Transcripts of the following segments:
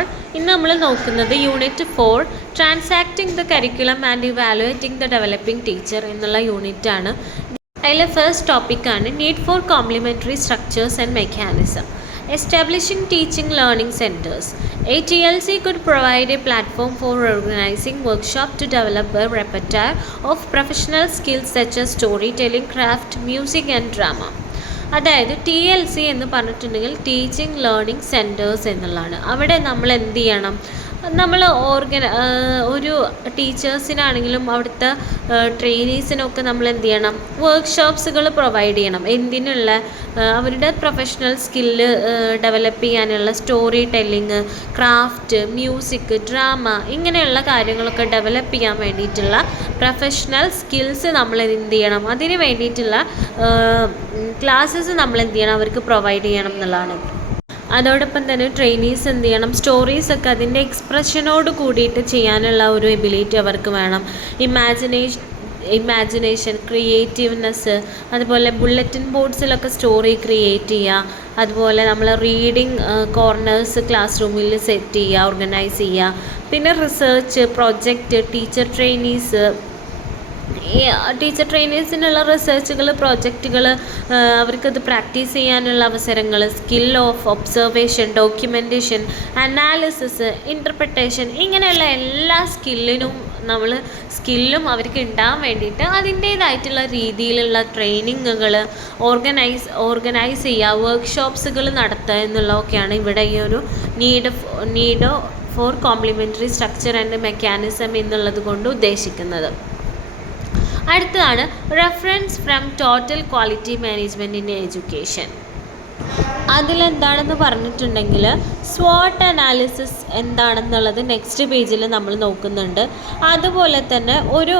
All. ഇന്ന് നമ്മൾ നോക്കുന്നത് unit 4 transacting the curriculum and evaluating the developing teacher എന്നുള്ള യൂണിറ്റാണ്. അതിലെ ഫസ്റ്റ് ടോപ്പിക്കാണ് need for complementary structures and mechanism. Establishing teaching learning centers. A TLC could provide a platform for organizing workshops to develop a repertoire of professional skills such as storytelling, craft, music and drama. അതായത് TLC എന്ന് പറഞ്ഞിട്ടുണ്ടെങ്കിൽ teaching learning centres എന്നുള്ളതാണ്. അവിടെ നമ്മൾ എന്ത് ചെയ്യണം, നമ്മൾ ഒരു ടീച്ചേഴ്സിനാണെങ്കിലും അവിടുത്തെ ട്രെയിനീസിനൊക്കെ നമ്മൾ എന്ത് ചെയ്യണം, വർക്ക്ഷോപ്സുകൾ പ്രൊവൈഡ് ചെയ്യണം. എന്തിനുള്ള, അവരുടെ പ്രൊഫഷണൽ സ്കില്ല് ഡെവലപ്പ് ചെയ്യാനുള്ള story telling, craft, music, drama ഇങ്ങനെയുള്ള കാര്യങ്ങളൊക്കെ ഡെവലപ്പ് ചെയ്യാൻ വേണ്ടിയിട്ടുള്ള പ്രൊഫഷണൽ സ്കിൽസ് നമ്മൾ എന്ത് ചെയ്യണം, അതിന് വേണ്ടിയിട്ടുള്ള ക്ലാസ്സസ് നമ്മൾ എന്ത് ചെയ്യണം, അവർക്ക് പ്രൊവൈഡ് ചെയ്യണം എന്നുള്ളതാണ്. അതോടൊപ്പം തന്നെ ട്രെയിനീസ് എന്ത് ചെയ്യണം, സ്റ്റോറീസൊക്കെ അതിൻ്റെ എക്സ്പ്രഷനോട് കൂടിയിട്ട് ചെയ്യാനുള്ള ഒരു എബിലിറ്റി അവർക്ക് വേണം. ഇമാജിനേഷൻ, ക്രിയേറ്റീവ്നെസ്, അതുപോലെ ബുള്ളറ്റിൻ ബോർഡ്സിലൊക്കെ സ്റ്റോറി ക്രിയേറ്റ് ചെയ്യുക. അതുപോലെ നമ്മൾ റീഡിങ് കോർണേഴ്സ് ക്ലാസ് റൂമിൽ സെറ്റ് ചെയ്യുക, ഓർഗനൈസ് ചെയ്യുക. പിന്നെ റിസർച്ച്, പ്രൊജക്റ്റ്, ടീച്ചർ ട്രെയിനേഴ്സിനുള്ള റിസർച്ചുകൾ, പ്രോജക്റ്റുകൾ, അവർക്കത് പ്രാക്ടീസ് ചെയ്യാനുള്ള അവസരങ്ങൾ, skill of observation, documentation, analysis, interpretation, ഇങ്ങനെയുള്ള എല്ലാ സ്കില്ലും അവർക്ക് ഉണ്ടാകാൻ വേണ്ടിയിട്ട് അതിൻ്റേതായിട്ടുള്ള രീതിയിലുള്ള ട്രെയിനിങ്ങുകൾ ഓർഗനൈസ് ചെയ്യുക, വർക്ക്ഷോപ്സുകൾ നടത്തുക എന്നുള്ളതൊക്കെയാണ് ഇവിടെ ഈ ഒരു need for complementary structure and mechanism എന്നുള്ളത് കൊണ്ട് ഉദ്ദേശിക്കുന്നത്. അടുത്തതാണ് reference from total quality management in education. അതിലെന്താണെന്ന് പറഞ്ഞിട്ടുണ്ടെങ്കിൽ SWOT അനാലിസിസ് എന്താണെന്നുള്ളത് നെക്സ്റ്റ് പേജിൽ നമ്മൾ നോക്കുന്നുണ്ട്. അതുപോലെ തന്നെ ഒരു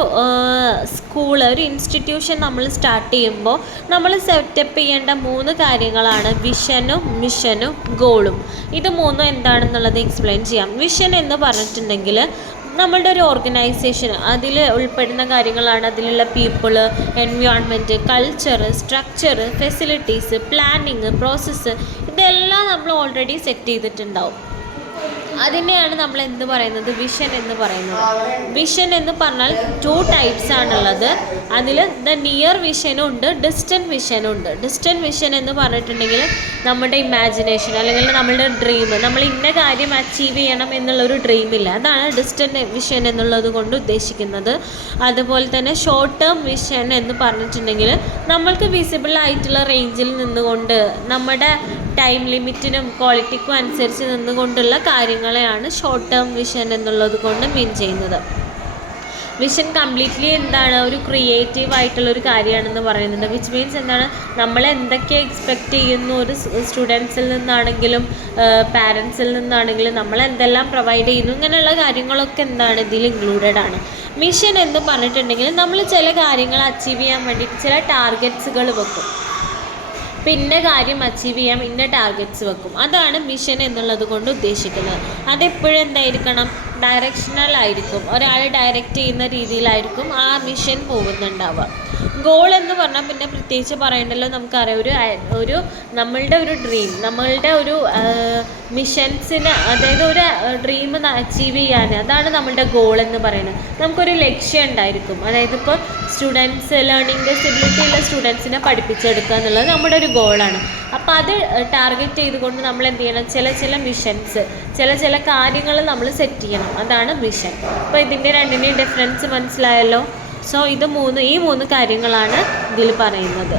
ഒരു ഇൻസ്റ്റിറ്റ്യൂഷൻ നമ്മൾ സ്റ്റാർട്ട് ചെയ്യുമ്പോൾ നമ്മൾ സെറ്റപ്പ് ചെയ്യേണ്ട 3 കാര്യങ്ങളാണ് വിഷനും, മിഷനും, ഗോളും. ഇത് 3 എന്താണെന്നുള്ളത് എക്സ്പ്ലെയിൻ ചെയ്യാം. വിഷൻ എന്ന് പറഞ്ഞിട്ടുണ്ടെങ്കിൽ നമ്മളുടെ ഒരു ഓർഗനൈസേഷൻ, അതിൽ ഉൾപ്പെടുന്ന കാര്യങ്ങളാണ് അതിലുള്ള people, environment, culture, structure, facilities, planning, process, ഇതെല്ലാം നമ്മൾ ഓൾറെഡി സെറ്റ് ചെയ്തിട്ടുണ്ടാവും. അതിനെയാണ് നമ്മൾ എന്ത് പറയുന്നത്, വിഷൻ എന്ന് പറയുന്നത്. വിഷൻ എന്ന് പറഞ്ഞാൽ 2 ടൈപ്സ് ആണുള്ളത്. അതിൽ ദ നിയർ വിഷനും ഉണ്ട്, ഡിസ്റ്റൻറ്റ് വിഷനും ഉണ്ട്. ഡിസ്റ്റൻറ്റ് വിഷൻ എന്ന് പറഞ്ഞിട്ടുണ്ടെങ്കിൽ നമ്മുടെ ഇമാജിനേഷൻ അല്ലെങ്കിൽ നമ്മളുടെ ഡ്രീം, നമ്മൾ ഇന്ന കാര്യം അച്ചീവ് ചെയ്യണം എന്നുള്ളൊരു ഡ്രീമില്ല, അതാണ് ഡിസ്റ്റൻറ്റ് വിഷൻ എന്നുള്ളത് കൊണ്ട് ഉദ്ദേശിക്കുന്നത്. അതുപോലെ തന്നെ ഷോർട്ട് ടേം വിഷൻ എന്ന് പറഞ്ഞിട്ടുണ്ടെങ്കിൽ നമ്മൾക്ക് വിസിബിൾ ആയിട്ടുള്ള റേഞ്ചിൽ നിന്നുകൊണ്ട് നമ്മുടെ ടൈം ലിമിറ്റിനും ക്വാളിറ്റിക്കും അനുസരിച്ച് നിന്നുകൊണ്ടുള്ള കാര്യങ്ങളെയാണ് ഷോർട്ട് ടേം വിഷൻ എന്നുള്ളത് കൊണ്ട് മീൻ ചെയ്യുന്നത്. വിഷൻ കംപ്ലീറ്റ്ലി എന്താണ്, ഒരു ക്രിയേറ്റീവ് ആയിട്ടുള്ളൊരു കാര്യമാണെന്ന് പറയുന്നുണ്ട്. വിച്ച് മീൻസ് എന്താണ്, നമ്മൾ എന്തൊക്കെ എക്സ്പെക്റ്റ് ചെയ്യുന്നു ഒരു സ്റ്റുഡൻസിൽ നിന്നാണെങ്കിലും പാരൻസിൽ നിന്നാണെങ്കിലും നമ്മൾ എന്തെല്ലാം പ്രൊവൈഡ് ചെയ്യുന്നു, ഇങ്ങനെയുള്ള കാര്യങ്ങളൊക്കെ എന്താണ് ഇതിൽ ഇൻക്ലൂഡഡ് ആണ്. മിഷൻ എന്ന് പറഞ്ഞിട്ടുണ്ടെങ്കിൽ നമ്മൾ ചില കാര്യങ്ങൾ അച്ചീവ് ചെയ്യാൻ വേണ്ടിയിട്ട് ചില ടാർഗറ്റ്സുകൾ വെക്കും, പിന്നെ കാര്യം അച്ചീവ് ചെയ്യാൻ ഇന്ന ടാർഗറ്റ്സ് വെക്കും. അതാണ് മിഷൻ എന്നുള്ളത് കൊണ്ട് ഉദ്ദേശിക്കുന്നത്. അതെപ്പോഴും എന്തായിരിക്കണം, ഡയറക്ഷണൽ ആയിരിക്കും, ഒരാൾ ഡയറക്റ്റ് ചെയ്യുന്ന രീതിയിലായിരിക്കും ആ മിഷൻ പോകുന്നുണ്ടാവുക. ഗോൾ എന്ന് പറഞ്ഞാൽ പിന്നെ പ്രത്യേകിച്ച് പറയണ്ടല്ലോ, നമുക്കറിയാം ഒരു നമ്മളുടെ ഒരു ഡ്രീം, നമ്മളുടെ ഒരു മിഷൻസിന്, അതായത് ഒരു ഡ്രീം അച്ചീവ് ചെയ്യാൻ, അതാണ് നമ്മളുടെ ഗോൾ എന്ന് പറയുന്നത്. നമുക്കൊരു ലക്ഷ്യം ഉണ്ടായിരിക്കും, അതായത് ഇപ്പോൾ ലേണിംഗ് ഡിസബിലിറ്റി ഉള്ള സ്റ്റുഡൻസിനെ പഠിപ്പിച്ചെടുക്കുക എന്നുള്ളത് നമ്മുടെ ഒരു ഗോളാണ്. അപ്പോൾ അത് ടാർഗറ്റ് ചെയ്തുകൊണ്ട് നമ്മൾ എന്ത് ചെയ്യണം, ചില മിഷൻസ്, ചില കാര്യങ്ങൾ നമ്മൾ സെറ്റ് ചെയ്യണം, അതാണ് മിഷൻ. അപ്പോൾ ഇതിൻ്റെ രണ്ടിനെയും ഡിഫറൻസ് മനസ്സിലായല്ലോ. സോ ഈ 3 കാര്യങ്ങളാണ് ഇതിൽ പറയുന്നത്.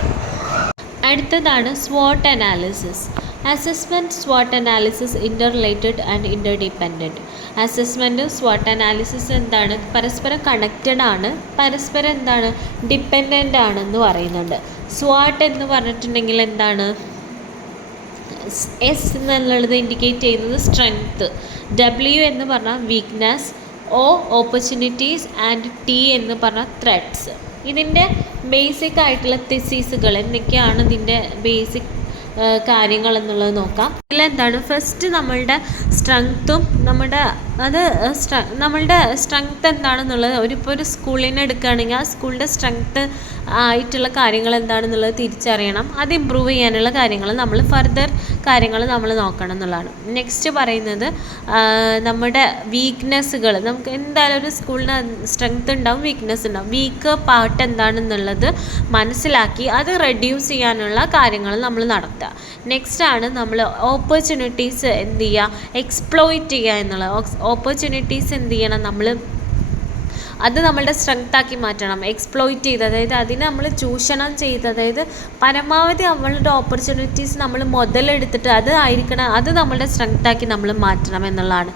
അടുത്തതാണ് SWOT analysis. Assessment, SWOT analysis interrelated and interdependent. അസസ്മെൻറ്റും SWOT അനാലിസിസ് എന്താണ്, പരസ്പരം കണക്റ്റഡ് ആണ്, പരസ്പരം എന്താണ് ഡിപ്പെൻഡൻ്റ് ആണെന്ന് പറയുന്നുണ്ട്. SWOT എന്ന് പറഞ്ഞിട്ടുണ്ടെങ്കിൽ എന്താണ്, S എന്നുള്ളത് ഇൻഡിക്കേറ്റ് ചെയ്യുന്നത് സ്ട്രെങ്ത്ത്, W എന്ന് പറഞ്ഞാൽ weakness, O opportunities and T എന്ന് പറഞ്ഞാൽ ത്രെഡ്സ്. ഇതിൻ്റെ ബേസിക് ആയിട്ടുള്ള തെസീസുകൾ എന്തൊക്കെയാണ്, ഇതിൻ്റെ ബേസിക് കാര്യങ്ങൾ എന്നുള്ളത് നോക്കാം. ഇതിലെന്താണ്, ഫസ്റ്റ് നമ്മളുടെ സ്ട്രെങ്ത്തും നമ്മളുടെ സ്ട്രെങ്ത്ത് എന്താണെന്നുള്ളത്, ഒരു സ്കൂളിനെ എടുക്കുകയാണെങ്കിൽ ആ സ്കൂളിൻ്റെ സ്ട്രെങ്ത്ത് ആയിട്ടുള്ള കാര്യങ്ങൾ എന്താണെന്നുള്ളത് തിരിച്ചറിയണം. അത് ഇമ്പ്രൂവ് ചെയ്യാനുള്ള കാര്യങ്ങൾ നമ്മൾ ഫർദർ കാര്യങ്ങൾ നമ്മൾ നോക്കണം എന്നുള്ളതാണ്. നെക്സ്റ്റ് പറയുന്നത് നമ്മുടെ വീക്ക്നെസ്സുകൾ. നമുക്ക് എന്തായാലും ഒരു സ്കൂളിന് സ്ട്രെങ്ത് ഉണ്ടാവും, വീക്ക്നെസ് ഉണ്ടാവും. വീക്ക് പാർട്ട് എന്താണെന്നുള്ളത് മനസ്സിലാക്കി അത് റെഡ്യൂസ് ചെയ്യാനുള്ള കാര്യങ്ങൾ നമ്മൾ നടത്തുക. നെക്സ്റ്റ് ആണ് നമ്മൾ ഓപ്പർച്യൂണിറ്റീസ് എന്ത് ചെയ്യുക, എക്സ്പ്ലോയിറ്റ് ചെയ്യുക എന്നുള്ളത്. ഓപ്പർച്യൂണിറ്റീസ് എന്ത് ചെയ്യണം, നമ്മൾ അത് നമ്മളുടെ സ്ട്രെങ്ത്താക്കി മാറ്റണം. എക്സ്പ്ലോയിറ്റ് ചെയ്ത്, അതായത് അതിനെ നമ്മൾ ചൂഷണം ചെയ്ത്, അതായത് പരമാവധി നമ്മളുടെ ഓപ്പർച്യൂണിറ്റീസ് നമ്മൾ മുതലെടുത്തിട്ട് അത് ആയിരിക്കണം, അത് നമ്മളുടെ സ്ട്രെങ്ത്താക്കി നമ്മൾ മാറ്റണം എന്നുള്ളതാണ്.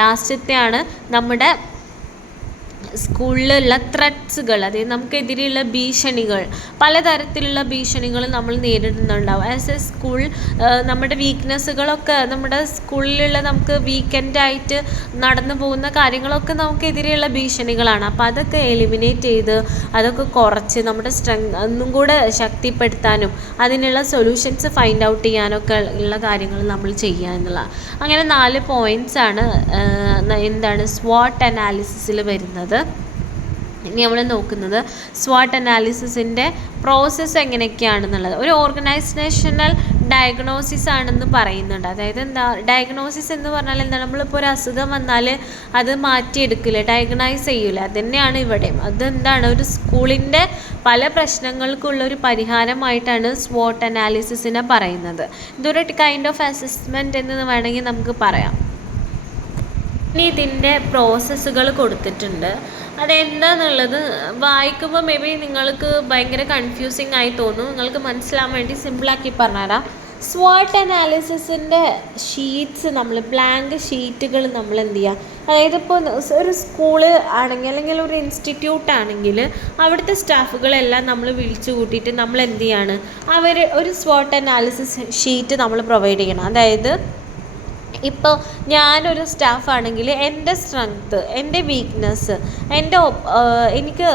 ലാസ്റ്റത്തെയാണ് നമ്മുടെ സ്കൂളിലുള്ള ത്രെറ്റ്സുകൾ, അതായത് നമുക്കെതിരെയുള്ള ഭീഷണികൾ. പലതരത്തിലുള്ള ഭീഷണികൾ നമ്മൾ നേരിടുന്നുണ്ടാവും. ആസ് എ സ്കൂൾ നമ്മുടെ വീക്ക്നെസ്സുകളൊക്കെ, നമ്മുടെ സ്കൂളിലുള്ള നമുക്ക് വീക്കെൻഡായിട്ട് നടന്നു പോകുന്ന കാര്യങ്ങളൊക്കെ നമുക്കെതിരെയുള്ള ഭീഷണികളാണ്. അപ്പോൾ അതൊക്കെ എലിമിനേറ്റ് ചെയ്ത് അതൊക്കെ കുറച്ച് നമ്മുടെ ഒന്നും കൂടെ ശക്തിപ്പെടുത്താനും അതിനുള്ള സൊല്യൂഷൻസ് ഫൈൻഡ് ഔട്ട് ചെയ്യാനൊക്കെ ഉള്ള കാര്യങ്ങൾ നമ്മൾ ചെയ്യുക എന്നുള്ളതാണ്. അങ്ങനെ 4 പോയിൻറ്റ്സാണ് എന്താണ് SWOT അനാലിസിസിൽ വരുന്നത്. ഇനി നമ്മൾ നോക്കുന്നത് SWOT അനാലിസിസിൻ്റെ പ്രോസസ്സ് എങ്ങനെയൊക്കെയാണെന്നുള്ളത്. ഒരു ഓർഗനൈസേഷണൽ ഡയഗ്നോസിസ് ആണെന്ന് പറയുന്നുണ്ട്. അതായത് എന്താ ഡയഗ്നോസിസ് എന്ന് പറഞ്ഞാൽ എന്താ, നമ്മളിപ്പോൾ ഒരു അസുഖം വന്നാൽ അത് മാറ്റിയെടുക്കില്ല, ഡയഗ്നൈസ് ചെയ്യില്ല. അതുതന്നെയാണ് ഇവിടെയും. അതെന്താണ്, ഒരു സ്കൂളിൻ്റെ പല പ്രശ്നങ്ങൾക്കുള്ളൊരു പരിഹാരമായിട്ടാണ് SWOT അനാലിസിസിനെ പറയുന്നത്. ഇതൊരു കൈൻഡ് ഓഫ് അസസ്മെൻറ്റ് എന്ന് വേണമെങ്കിൽ നമുക്ക് പറയാം. ഇനി ഇതിൻ്റെ പ്രോസസ്സുകൾ കൊടുത്തിട്ടുണ്ട്. അതെന്താണെന്നുള്ളത് വായിക്കുമ്പോൾ മേ ബി നിങ്ങൾക്ക് ഭയങ്കര കൺഫ്യൂസിങ് ആയി തോന്നും. നിങ്ങൾക്ക് മനസ്സിലാൻ വേണ്ടി സിമ്പിളാക്കി പറഞ്ഞുതരാം. SWOT അനാലിസിസിൻ്റെ ഷീറ്റ്സ്, നമ്മൾ ബ്ലാങ്ക് ഷീറ്റുകൾ നമ്മൾ എന്ത് ചെയ്യുക, അതായത് ഇപ്പോൾ ഒരു സ്കൂള് ആണെങ്കിൽ അല്ലെങ്കിൽ ഒരു ഇൻസ്റ്റിറ്റ്യൂട്ട് ആണെങ്കിൽ അവിടുത്തെ സ്റ്റാഫുകളെല്ലാം നമ്മൾ വിളിച്ചു കൂട്ടിയിട്ട് നമ്മൾ എന്ത് ചെയ്യാണ്, അവർ ഒരു SWOT അനാലിസിസ് ഷീറ്റ് നമ്മൾ പ്രൊവൈഡ് ചെയ്യണം. അതായത് ഇപ്പോൾ ഞാനൊരു സ്റ്റാഫാണെങ്കിൽ എൻ്റെ സ്ട്രെങ്ത്ത്, എൻ്റെ വീക്ക്നെസ്, എനിക്ക്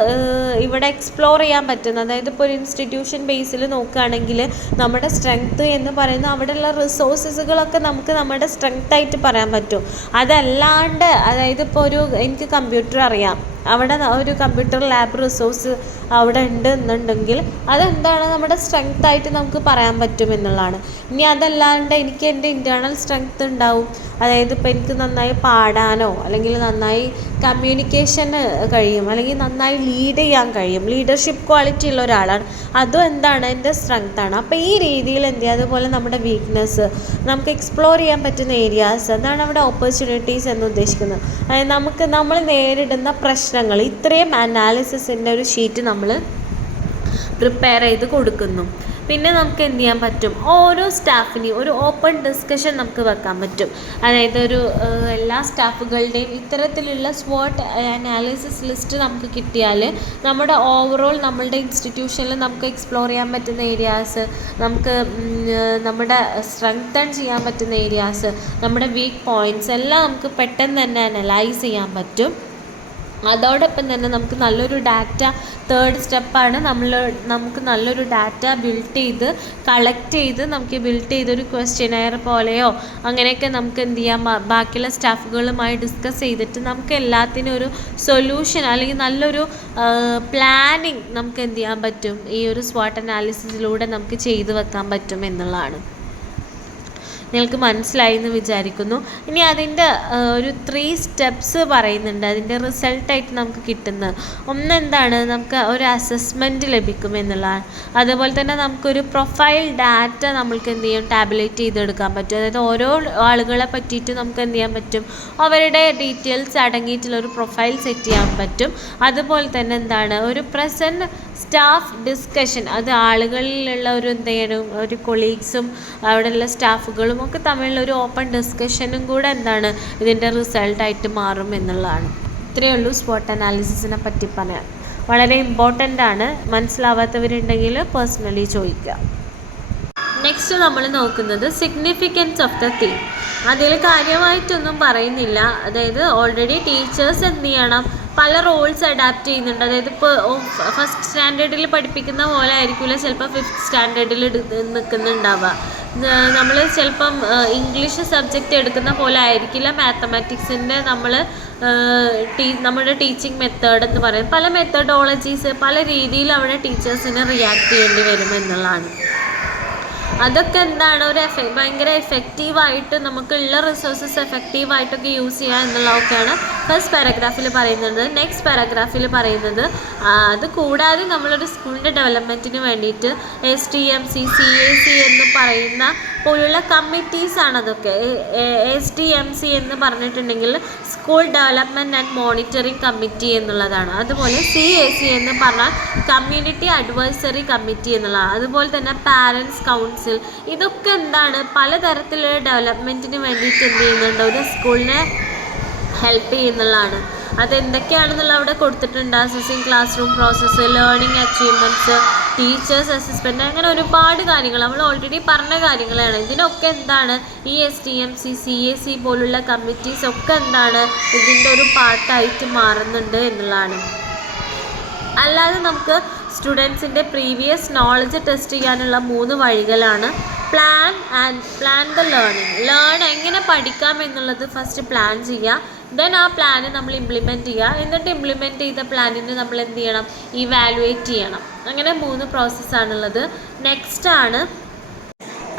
ഇവിടെ എക്സ്പ്ലോർ ചെയ്യാൻ പറ്റുന്ന, അതായത് ഇപ്പോൾ ഒരു ഇൻസ്റ്റിറ്റ്യൂഷൻ ബേസിൽ നോക്കുകയാണെങ്കിൽ നമ്മുടെ സ്ട്രെങ്ത്ത് എന്ന് പറയുന്നത് അവിടെയുള്ള റിസോഴ്സസുകളൊക്കെ നമുക്ക് നമ്മുടെ സ്ട്രെങ്ത്തായിട്ട് പറയാൻ പറ്റും. അതല്ലാണ്ട് അതായത് ഇപ്പോൾ എനിക്ക് കമ്പ്യൂട്ടർ അറിയാം, അവിടെ ഒരു കമ്പ്യൂട്ടർ ലാബ് റിസോഴ്സ് അവിടെ ഉണ്ട് എന്നുണ്ടെങ്കിൽ അതെന്താണ് നമ്മുടെ സ്ട്രെങ്ത്തായിട്ട് നമുക്ക് പറയാൻ പറ്റും എന്നുള്ളതാണ്. ഇനി അതല്ലാണ്ട് എനിക്ക് എൻ്റെ ഇൻറ്റേർണൽ സ്ട്രെങ്ത്ത് ഉണ്ടാവും, അതായത് ഇപ്പോൾ എനിക്ക് നന്നായി പാടാനോ അല്ലെങ്കിൽ നന്നായി കമ്മ്യൂണിക്കേഷന് കഴിയും, അല്ലെങ്കിൽ നന്നായി ലീഡ് ചെയ്യാൻ കഴിയും, ലീഡർഷിപ്പ് ക്വാളിറ്റി ഉള്ള ഒരാളാണ്, അതും എന്താണ് എൻ്റെ സ്ട്രെങ്ത്താണ്. അപ്പോൾ ഈ രീതിയിൽ എന്ത് ചെയ്യുക, അതുപോലെ നമ്മുടെ വീക്ക്നെസ്, നമുക്ക് എക്സ്പ്ലോർ ചെയ്യാൻ പറ്റുന്ന ഏരിയാസ്, അതാണ് അവിടെ ഓപ്പർച്യൂണിറ്റീസ് എന്ന് ഉദ്ദേശിക്കുന്നത്. അതായത് നമ്മൾ നേരിടുന്ന പ്രശ്നങ്ങൾ, ഇത്രയും അനാലിസിസിൻ്റെ ഒരു ഷീറ്റ് നമ്മൾ പ്രിപ്പയർ ചെയ്ത് കൊടുക്കുന്നു. പിന്നെ നമുക്ക് എന്ത് ചെയ്യാൻ പറ്റും, ഓരോ സ്റ്റാഫിനെയും ഒരു ഓപ്പൺ ഡിസ്കഷൻ നമുക്ക് വെക്കാൻ പറ്റും. അതായത് എല്ലാ സ്റ്റാഫുകളുടെയും ഇത്തരത്തിലുള്ള SWOT അനാലിസിസ് ലിസ്റ്റ് നമുക്ക് കിട്ടിയാൽ നമ്മുടെ ഓവറോൾ നമ്മളുടെ ഇൻസ്റ്റിറ്റ്യൂഷനിൽ നമുക്ക് എക്സ്പ്ലോർ ചെയ്യാൻ പറ്റുന്ന ഏരിയാസ്, നമുക്ക് നമ്മുടെ സ്ട്രെങ്തൺ ചെയ്യാൻ പറ്റുന്ന ഏരിയാസ്, നമ്മുടെ വീക്ക് പോയിൻറ്റ്സ് എല്ലാം നമുക്ക് പെട്ടെന്ന് തന്നെ അനലൈസ് ചെയ്യാൻ പറ്റും. അതോടൊപ്പം തന്നെ നമുക്ക് നല്ലൊരു ഡാറ്റ, തേർഡ് സ്റ്റെപ്പാണ് നമുക്ക് നല്ലൊരു ഡാറ്റ കളക്ട് ചെയ്ത് നമുക്ക് ചെയ്തൊരു ക്വസ്റ്റ്യനെയർ പോലെയോ അങ്ങനെയൊക്കെ നമുക്ക് എന്ത് ചെയ്യാം, ബാക്കിയുള്ള സ്റ്റാഫുകളുമായി ഡിസ്കസ് ചെയ്തിട്ട് നമുക്ക് എല്ലാത്തിനും ഒരു സൊല്യൂഷൻ അല്ലെങ്കിൽ നല്ലൊരു പ്ലാനിങ് നമുക്ക് എന്ത് ചെയ്യാൻ പറ്റും, ഈ ഒരു SWOT അനാലിസിസിലൂടെ നമുക്ക് ചെയ്തു വെക്കാൻ പറ്റും എന്നുള്ളതാണ്. നിങ്ങൾക്ക് മനസ്സിലായി എന്ന് വിചാരിക്കുന്നു. ഇനി അതിൻ്റെ ഒരു 3 സ്റ്റെപ്സ് പറയുന്നുണ്ട്, അതിൻ്റെ റിസൾട്ടായിട്ട് നമുക്ക് കിട്ടുന്നത്. ഒന്നെന്താണ്, നമുക്ക് ഒരു അസസ്മെൻറ്റ് ലഭിക്കും എന്നുള്ളതാണ്. അതുപോലെ തന്നെ നമുക്കൊരു പ്രൊഫൈൽ ഡാറ്റ നമ്മൾക്ക് എന്ത് ചെയ്യും, ടാബുലേറ്റ് ചെയ്തെടുക്കാൻ പറ്റും. അതായത് ഓരോ ആളുകളെ പറ്റിയിട്ട് നമുക്ക് എന്ത് ചെയ്യാൻ പറ്റും, അവരുടെ ഡീറ്റെയിൽസ് അടങ്ങിയിട്ടുള്ള ഒരു പ്രൊഫൈൽ സെറ്റ് ചെയ്യാൻ പറ്റും. അതുപോലെ തന്നെ എന്താണ്, ഒരു പ്രസൻറ്റ് സ്റ്റാഫ് ഡിസ്കഷൻ, അത് ആളുകളിലുള്ള ഒരു കൊളീഗ്സും അവിടെയുള്ള സ്റ്റാഫുകളും ഒക്കെ തമ്മിലുള്ള ഒരു ഓപ്പൺ ഡിസ്കഷനും കൂടെ എന്താണ് ഇതിൻ്റെ റിസൾട്ടായിട്ട് മാറും എന്നുള്ളതാണ്. ഇത്രയേ ഉള്ളൂ SWOT അനാലിസിസിനെ പറ്റി പറയാൻ. വളരെ ഇമ്പോർട്ടൻ്റ് ആണ്. മനസ്സിലാവാത്തവരുണ്ടെങ്കിൽ പേഴ്സണലി ചോദിക്കുക. നെക്സ്റ്റ് നമ്മൾ നോക്കുന്നത് സിഗ്നിഫിക്കൻസ് ഓഫ് ദ തീം. അതിൽ കാര്യമായിട്ടൊന്നും പറയുന്നില്ല. അതായത് ഓൾറെഡി ടീച്ചേഴ്സ് എന്ത് ചെയ്യണം, പല റോൾസ് അഡാപ്റ്റ് ചെയ്യുന്നുണ്ട്. അതായത് ഇപ്പോൾ ഫസ്റ്റ് സ്റ്റാൻഡേർഡിൽ പഠിപ്പിക്കുന്ന പോലെ ആയിരിക്കില്ല ചിലപ്പോൾ 5th സ്റ്റാൻഡേർഡിൽ നിൽക്കുന്നുണ്ടാവുക. നമ്മൾ ചിലപ്പം ഇംഗ്ലീഷ് സബ്ജക്റ്റ് എടുക്കുന്ന പോലെ ആയിരിക്കില്ല മാത്തമാറ്റിക്സിൻ്റെ നമ്മുടെ ടീച്ചിങ് മെത്തേഡ് എന്ന് പറയും. പല മെത്തഡോളജീസ്, പല രീതിയിൽ അവിടെ ടീച്ചേഴ്സിന് റിയാക്ട് ചെയ്യേണ്ടി വരും എന്നുള്ളതാണ്. അതൊക്കെ എന്താണ് ഒരു ഭയങ്കര എഫക്റ്റീവായിട്ട് നമുക്കുള്ള റിസോഴ്സസ് എഫക്റ്റീവായിട്ടൊക്കെ യൂസ് ചെയ്യുക എന്നുള്ളതൊക്കെയാണ് ഫസ്റ്റ് പാരഗ്രാഫിൽ പറയുന്നത്. നെക്സ്റ്റ് പാരഗ്രാഫിൽ പറയുന്നത് അത് കൂടാതെ നമ്മളൊരു സ്കൂളിൻ്റെ ഡെവലപ്മെൻറ്റിന് വേണ്ടിയിട്ട് STMC CAC എന്ന് പറയുന്ന പോലുള്ള കമ്മിറ്റീസാണ് അതൊക്കെ. STMC എന്ന് പറഞ്ഞിട്ടുണ്ടെങ്കിൽ school development and monitoring committee എന്നുള്ളതാണ്. അതുപോലെ CAC എന്ന് പറഞ്ഞാൽ കമ്മ്യൂണിറ്റി അഡ്വൈസറി കമ്മിറ്റി എന്നുള്ളതാണ്. അതുപോലെ തന്നെ പാരൻസ് കൗൺസിൽ. ഇതൊക്കെ എന്താണ് പലതരത്തിലുള്ള ഡെവലപ്മെൻറ്റിന് വേണ്ടിയിട്ട് എന്ത് ചെയ്യുന്നുണ്ട്, ഒരു സ്കൂളിനെ ഹെൽപ്പ് ചെയ്യുന്നുള്ളതാണ്. അതെന്തൊക്കെയാണെന്നുള്ള അവിടെ കൊടുത്തിട്ടുണ്ട്. Assessing class room process, learning achievements, teachers assessment, അങ്ങനെ ഒരുപാട് കാര്യങ്ങൾ നമ്മൾ ഓൾറെഡി പറഞ്ഞ കാര്യങ്ങളാണ്. ഇതിനൊക്കെ എന്താണ് ഈ STMC CAC പോലുള്ള കമ്മിറ്റീസ് ഒക്കെ എന്താണ് ഇതിൻ്റെ ഒരു പാർട്ടായിട്ട് മാറുന്നുണ്ട് എന്നുള്ളതാണ്. അല്ലാതെ നമുക്ക് സ്റ്റുഡൻസിൻ്റെ പ്രീവിയസ് നോളജ് ടെസ്റ്റ് ചെയ്യാനുള്ള 3 വഴികളാണ്. പ്ലാൻ ദ ലേൺ എങ്ങനെ പഠിക്കാം എന്നുള്ളത് ഫസ്റ്റ് പ്ലാൻ ചെയ്യുക. ദെൻ ആ പ്ലാന് നമ്മൾ ഇംപ്ലിമെൻറ്റ് ചെയ്യുക. എന്നിട്ട് ഇംപ്ലിമെൻറ്റ് ചെയ്ത പ്ലാനിന് നമ്മൾ എന്ത് ചെയ്യണം, ഇവാലുവേറ്റ് ചെയ്യണം. അങ്ങനെ 3 പ്രോസസ്സാണുള്ളത്. നെക്സ്റ്റാണ്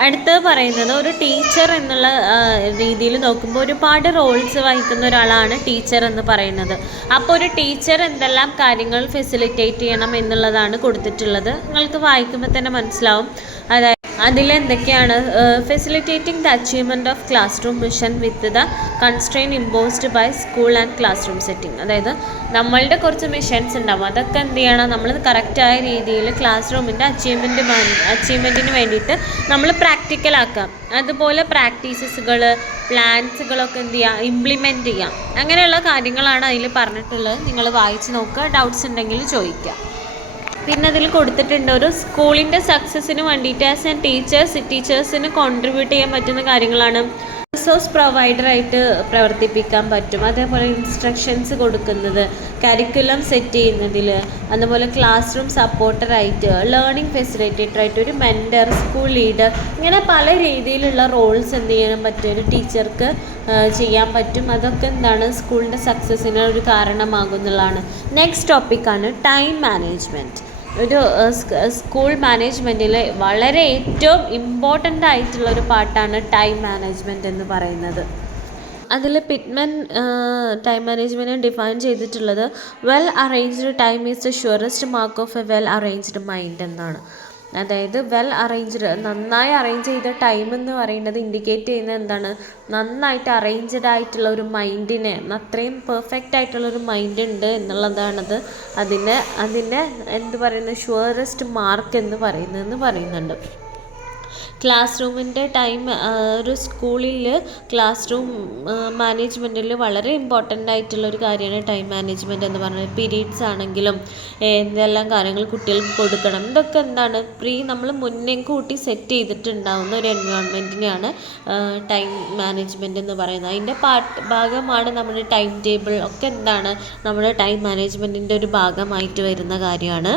അടുത്തത് പറയുന്നത് ഒരു ടീച്ചർ എന്നുള്ള രീതിയിൽ നോക്കുമ്പോൾ ഒരുപാട് റോൾസ് വഹിക്കുന്ന ഒരാളാണ് ടീച്ചർ എന്ന് പറയുന്നത്. അപ്പോൾ ഒരു ടീച്ചർ എന്തെല്ലാം കാര്യങ്ങൾ ഫെസിലിറ്റേറ്റ് ചെയ്യണം എന്നുള്ളതാണ് കൊടുത്തിട്ടുള്ളത്. നിങ്ങൾക്ക് വായിക്കുമ്പോൾ തന്നെ മനസ്സിലാവും. അതായത് അതിലെന്തൊക്കെയാണ് facilitating the achievement of classroom mission with the constrain imposed by school and classroom setting. അതായത് നമ്മളുടെ കുറച്ച് മിഷൻസ് ഉണ്ടാവും. അതൊക്കെ എന്ത് ചെയ്യണം, നമ്മൾ കറക്റ്റായ രീതിയിൽ ക്ലാസ് റൂമിൻ്റെ അച്ചീവ്മെൻറ്റിന് വേണ്ടിയിട്ട് നമ്മൾ പ്രാക്ടിക്കലാക്കാം. അതുപോലെ പ്രാക്ടീസസുകൾ പ്ലാൻസുകളൊക്കെ എന്ത് ചെയ്യുക, ഇംപ്ലിമെൻറ്റ് ചെയ്യാം. അങ്ങനെയുള്ള കാര്യങ്ങളാണ് അതിൽ പറഞ്ഞിട്ടുള്ളത്. നിങ്ങൾ വായിച്ച് നോക്കുക, ഡൗട്ട്സ് ഉണ്ടെങ്കിൽ ചോദിക്കുക. പിന്നെ അതിൽ കൊടുത്തിട്ടുണ്ട് ഒരു സ്കൂളിൻ്റെ സക്സസ്സിന് വേണ്ടിയിട്ട് ആസ് എ ടീച്ചേഴ്സിന് കോൺട്രിബ്യൂട്ട് ചെയ്യാൻ പറ്റുന്ന കാര്യങ്ങളാണ്. റിസോഴ്സ് പ്രൊവൈഡറായിട്ട് പ്രവർത്തിപ്പിക്കാൻ പറ്റും. അതേപോലെ ഇൻസ്ട്രക്ഷൻസ് കൊടുക്കുന്നത്, കരിക്കുലം സെറ്റ് ചെയ്യുന്നതിൽ, അതുപോലെ ക്ലാസ് റൂം സപ്പോർട്ടറായിട്ട്, ലേണിംഗ് ഫെസിലിറ്റേറ്ററായിട്ട്, ഒരു മെൻറ്റർ, സ്കൂൾ ലീഡർ, ഇങ്ങനെ പല രീതിയിലുള്ള റോൾസ് എന്ത് ചെയ്യാൻ പറ്റും, ഒരു ടീച്ചർക്ക് ചെയ്യാൻ പറ്റും. അതൊക്കെ എന്താണ് സ്കൂളിൻ്റെ സക്സസ്സിന് ഒരു കാരണമാകുന്നതാണ്. നെക്സ്റ്റ് ടോപ്പിക്കാണ് ടൈം മാനേജ്മെൻറ്റ്. ഒരു സ്കൂൾ മാനേജ്മെൻറ്റിൽ വളരെ ഏറ്റവും ഇമ്പോർട്ടൻ്റ് ആയിട്ടുള്ളൊരു പാർട്ടാണ് ടൈം മാനേജ്മെൻറ്റ് എന്ന് പറയുന്നത്. അതിൽ പിറ്റ്മൻ ടൈം മാനേജ്മെൻറ്റ് ഡിഫൈൻ ചെയ്തിട്ടുള്ളത് well arranged time is the surest mark of a well arranged mind എന്നാണ്. അതായത് വെൽ അറേഞ്ച്ഡ്, നന്നായി അറേഞ്ച് ചെയ്ത ടൈം എന്ന് പറയുന്നത് ഇൻഡിക്കേറ്റ് ചെയ്യുന്നത് എന്താണ്, നന്നായിട്ട് അറേഞ്ച്ഡ് ആയിട്ടുള്ള ഒരു മൈൻഡിനെ, അത്രയും പെർഫെക്റ്റ് ആയിട്ടുള്ളൊരു മൈൻഡ് ഉണ്ട് എന്നുള്ളതാണത്. അതിനെ എന്ത് പറയുന്നത്, ഷുവറസ്റ്റ് മാർക്ക് എന്ന് പറയുന്നുണ്ട്. ക്ലാസ് റൂമിൻ്റെ ടൈം ഒരു സ്കൂളിൽ ക്ലാസ് റൂം മാനേജ്മെൻറ്റിൽ വളരെ ഇമ്പോർട്ടൻ്റ് ആയിട്ടുള്ളൊരു കാര്യമാണ് ടൈം മാനേജ്മെൻറ്റ് എന്ന് പറയുന്നത്. പീരീഡ്സ് ആണെങ്കിലും എന്തെല്ലാം കാര്യങ്ങൾ കുട്ടികൾക്ക് കൊടുക്കണം, ഇതൊക്കെ എന്താണ് നമ്മൾ മുന്നേ കൂട്ടി സെറ്റ് ചെയ്തിട്ടുണ്ടാവുന്ന ഒരു എൻവയോൺമെൻറ്റിനെയാണ് ടൈം മാനേജ്മെൻറ്റ് എന്ന് പറയുന്നത്. അതിൻ്റെ ഭാഗമാണ് നമ്മുടെ ടൈം ടേബിൾ ഒക്കെ എന്താണ് നമ്മുടെ ടൈം മാനേജ്മെൻറ്റിൻ്റെ ഒരു ഭാഗമായിട്ട് വരുന്ന കാര്യമാണ്.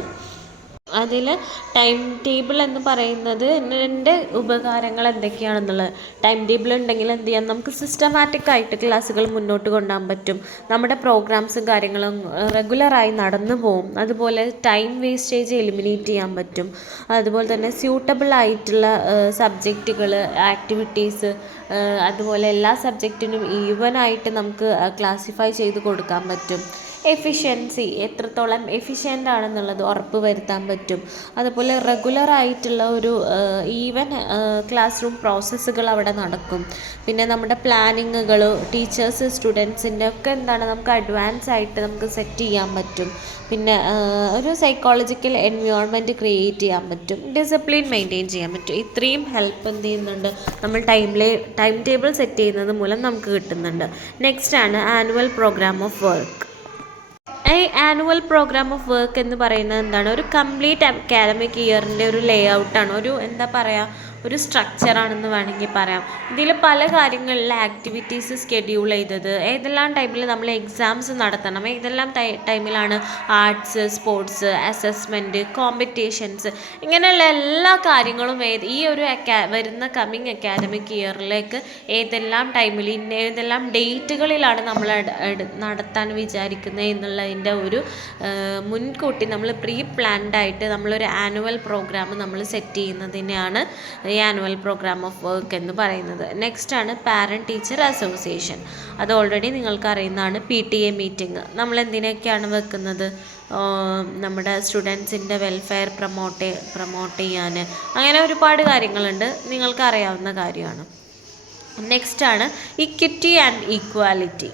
അതിൽ ടൈം ടേബിൾ എന്ന് പറയുന്നത് എൻ്റെ ഉപകാരങ്ങൾ എന്തൊക്കെയാണെന്നുള്ളത്. ടൈം ടേബിൾ ഉണ്ടെങ്കിൽ എന്ത് ചെയ്യാം, നമുക്ക് സിസ്റ്റമാറ്റിക് ആയിട്ട് ക്ലാസ്സുകൾ മുന്നോട്ട് കൊണ്ടുപോകാൻ പറ്റും. നമ്മുടെ പ്രോഗ്രാംസും കാര്യങ്ങളും റെഗുലറായി നടന്നു പോകും. അതുപോലെ ടൈം വേസ്റ്റേജ് എലിമിനേറ്റ് ചെയ്യാൻ പറ്റും. അതുപോലെ തന്നെ സ്യൂട്ടബിൾ ആയിട്ടുള്ള സബ്ജക്റ്റുകൾ, ആക്ടിവിറ്റീസ്, അതുപോലെ എല്ലാ സബ്ജക്റ്റിനും ഈവനായിട്ട് നമുക്ക് ക്ലാസിഫൈ ചെയ്ത് കൊടുക്കാൻ പറ്റും. എഫിഷ്യൻസി, എത്രത്തോളം എഫിഷ്യൻ്റ് ആണെന്നുള്ളത് ഉറപ്പ് വരുത്താൻ പറ്റും. അതുപോലെ റെഗുലറായിട്ടുള്ള ഒരു ഈവൻ ക്ലാസ് റൂം പ്രോസസ്സുകൾ അവിടെ നടക്കും. പിന്നെ നമ്മുടെ പ്ലാനിങ്ങുകൾ, ടീച്ചേഴ്സ് സ്റ്റുഡൻസിൻ്റെ ഒക്കെ എന്താണ് നമുക്ക് അഡ്വാൻസ് ആയിട്ട് നമുക്ക് സെറ്റ് ചെയ്യാൻ പറ്റും. പിന്നെ ഒരു സൈക്കോളജിക്കൽ എൻവയോൺമെൻറ്റ് ക്രിയേറ്റ് ചെയ്യാൻ പറ്റും. ഡിസിപ്ലിൻ മെയിൻറ്റെയിൻ ചെയ്യാൻ പറ്റും. ഇത്രയും ഹെൽപ്പ് എന്ത് ചെയ്യുന്നുണ്ട്, നമ്മൾ ടൈം ടേബിൾ സെറ്റ് ചെയ്യുന്നത് മൂലം നമുക്ക് കിട്ടുന്നുണ്ട്. നെക്സ്റ്റ് ആണ് annual programme of work. Annual programme of work എന്ന് പറയുന്നത് എന്താണ്, ഒരു കംപ്ലീറ്റ് അക്കാഡമിക് ഇയറിൻ്റെ ഒരു ലേ ഔട്ടാണ്, ഒരു എന്താ പറയുക, ഒരു സ്ട്രക്ചറാണെന്ന് വേണമെങ്കിൽ പറയാം. ഇതിൽ പല കാര്യങ്ങളിൽ ആക്ടിവിറ്റീസ് സ്കെഡ്യൂൾ ചെയ്തത്, ഏതെല്ലാം ടൈമിൽ നമ്മൾ എക്സാംസ് നടത്തണം, ഏതെല്ലാം ടൈമിലാണ് ആർട്സ്, സ്പോർട്സ്, അസസ്മെൻറ്റ്, കോമ്പറ്റീഷൻസ്, ഇങ്ങനെയുള്ള എല്ലാ കാര്യങ്ങളും ഈ ഒരു വരുന്ന കമ്മിങ് അക്കാഡമിക് ഇയറിലേക്ക് ഏതെല്ലാം ടൈമിൽ ഏതെല്ലാം ഡേറ്റുകളിലാണ് നമ്മൾ നടത്താൻ വിചാരിക്കുന്നത് എന്നുള്ളതിൻ്റെ ഒരു മുൻകൂട്ടി നമ്മൾ പ്രീ പ്ലാൻഡ് ആയിട്ട് നമ്മളൊരു ആനുവൽ പ്രോഗ്രാം നമ്മൾ സെറ്റ് ചെയ്യുന്നതിനെയാണ് the annual programme of work എന്ന് പറയുന്നത്. നെക്സ്റ്റ് ആണ് പാരൻറ്റ് ടീച്ചർ അസോസിയേഷൻ. അത് ഓൾറെഡി നിങ്ങൾക്ക് അറിയുന്നതാണ്. PTA മീറ്റിംഗ് നമ്മൾ എന്തിനൊക്കെയാണ് വെക്കുന്നത്, നമ്മുടെ സ്റ്റുഡൻസിൻ്റെ വെൽഫെയർ പ്രൊമോട്ട് ചെയ്യാൻ, അങ്ങനെ ഒരുപാട് കാര്യങ്ങളുണ്ട്, നിങ്ങൾക്ക് അറിയാവുന്ന കാര്യമാണ്. നെക്സ്റ്റ് ആണ് ഇക്വിറ്റി ആൻഡ് ഈക്വാലിറ്റി.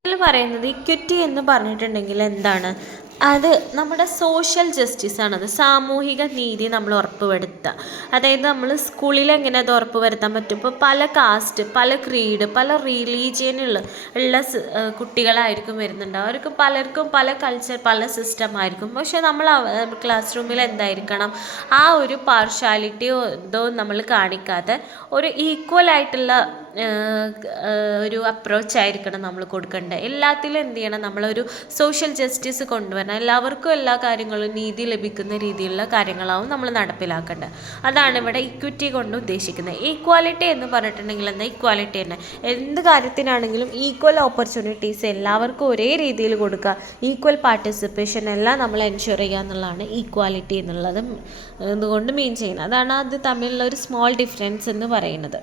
ഇതിൽ പറയുന്നത് ഇക്വിറ്റി എന്ന് പറഞ്ഞിട്ടുണ്ടെങ്കിൽ എന്താണ്, അത് നമ്മുടെ സോഷ്യൽ ജസ്റ്റിസാണ്. അത് സാമൂഹിക നീതി നമ്മൾ ഉറപ്പുവരുത്തുക. അതായത് നമ്മൾ സ്കൂളിൽ എങ്ങനെ അത് ഉറപ്പുവരുത്താൻ പറ്റും, ഇപ്പോൾ പല കാസ്റ്റ്, പല ക്രീഡ്, പല റിലീജിയനുള്ള കുട്ടികളായിരിക്കും വരുന്നുണ്ടാവും. അവർക്ക് പലർക്കും പല കൾച്ചർ, പല സിസ്റ്റം ആയിരിക്കും. പക്ഷെ നമ്മൾ ക്ലാസ് റൂമിൽ എന്തായിരിക്കണം, ആ ഒരു പാർഷ്യാലിറ്റിയോ ഇതോ നമ്മൾ കാണിക്കാതെ ഒരു ഈക്വൽ ആയിട്ടുള്ള ഒരു അപ്രോച്ചായിരിക്കണം നമ്മൾ കൊടുക്കേണ്ടത്. എല്ലാത്തിലും എന്ത് ചെയ്യണം, നമ്മളൊരു സോഷ്യൽ ജസ്റ്റിസ് കൊണ്ടുവരണം. എല്ലാവർക്കും എല്ലാ കാര്യങ്ങളും നീതി ലഭിക്കുന്ന രീതിയിലുള്ള കാര്യങ്ങളാവും നമ്മൾ നടപ്പിലാക്കേണ്ടത്. അതാണ് ഇവിടെ ഇക്വിറ്റി കൊണ്ട് ഉദ്ദേശിക്കുന്നത്. ഈക്വാലിറ്റി എന്ന് പറഞ്ഞിട്ടുണ്ടെങ്കിൽ എന്താ, ഈക്വാലിറ്റി തന്നെ എന്ത് കാര്യത്തിനാണെങ്കിലും ഈക്വൽ ഓപ്പർച്യൂണിറ്റീസ് എല്ലാവർക്കും ഒരേ രീതിയിൽ കൊടുക്കുക, ഈക്വൽ പാർട്ടിസിപ്പേഷൻ എല്ലാം നമ്മൾ എൻഷുർ ചെയ്യുക എന്നുള്ളതാണ് ഈക്വാലിറ്റി എന്നുള്ളത് ഇതുകൊണ്ട് മീൻ ചെയ്യുന്നത്. അതാണ് അത് തമ്മിലുള്ള ഒരു സ്മോൾ ഡിഫറൻസ് എന്ന് പറയുന്നത്.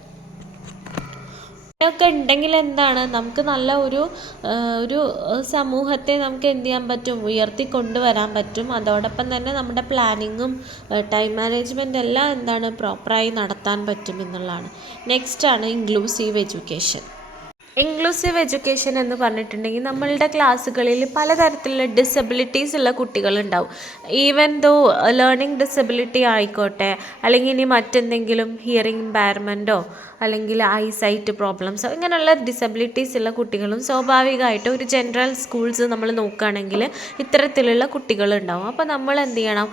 ഒക്കെ ഉണ്ടെങ്കിൽ എന്താണ്, നമുക്ക് നല്ല ഒരു സമൂഹത്തെ നമുക്ക് എന്ത് ചെയ്യാൻ പറ്റും, ഉയർത്തിക്കൊണ്ടുവരാൻ പറ്റും. അതോടൊപ്പം തന്നെ നമ്മുടെ പ്ലാനിങ്ങും ടൈം മാനേജ്മെൻ്റ് എല്ലാം എന്താണ് പ്രോപ്പറായി നടത്താൻ പറ്റും എന്നുള്ളതാണ്. നെക്സ്റ്റ് ആണ് ഇൻക്ലൂസീവ് എഡ്യൂക്കേഷൻ. ഇൻക്ലൂസീവ് എഡ്യൂക്കേഷൻ എന്ന് പറഞ്ഞിട്ടുണ്ടെങ്കിൽ നമ്മളുടെ ക്ലാസ്സുകളിൽ പലതരത്തിലുള്ള ഡിസബിലിറ്റീസ് ഉള്ള കുട്ടികളുണ്ടാവും. ഈവൻ ദോ ലേണിംഗ് ഡിസബിലിറ്റി ആയിക്കോട്ടെ, അല്ലെങ്കിൽ ഇനി മറ്റെന്തെങ്കിലും ഹിയറിംഗ് ഇമ്പയർമെൻറ്റോ അല്ലെങ്കിൽ ഐസൈറ്റ് പ്രോബ്ലംസോ ഇങ്ങനെയുള്ള ഡിസബിലിറ്റീസ് ഉള്ള കുട്ടികളും സ്വാഭാവികമായിട്ട് ഒരു ജനറൽ സ്കൂൾസ് നമ്മൾ നോക്കുകയാണെങ്കിൽ ഇത്തരത്തിലുള്ള കുട്ടികളുണ്ടാവും. അപ്പോൾ നമ്മൾ എന്ത് ചെയ്യണം,